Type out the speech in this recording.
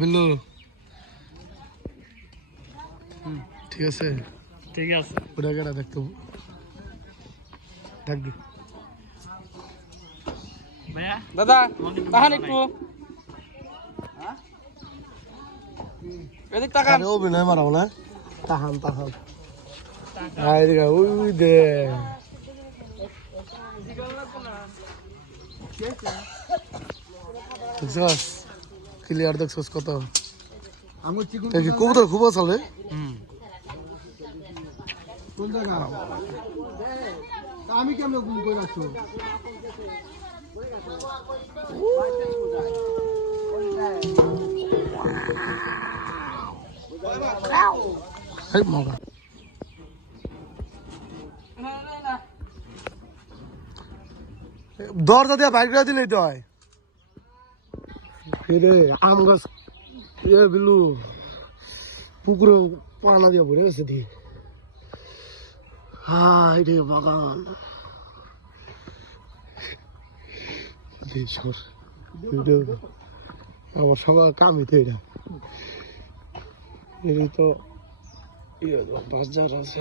বিল্লু ঠিক আছে? ঠিক আছে। ওটা কেটা দেখতো ভাইয়া? দাদা তাহান একটু। এদিক তাকান। না। তাহান তাহান। ওই দে। দেখছস ক্লিয়ার দেখছস কত। আমি চিকুন দেখি কবুতর খুব চলে হুম। কোন জায়গা? আমি কেমন গুম করে রাখছো? দরজা দিয়ে বাইক দিলেই তো হয়। রে আম গাছ এ বিলু পুকুরে পানা দিয়ে ভরে গেছে দি। হাই রে বাগান। আমার সবার কামই তো এটা। এটা তো ইয়ে বাজার আছে।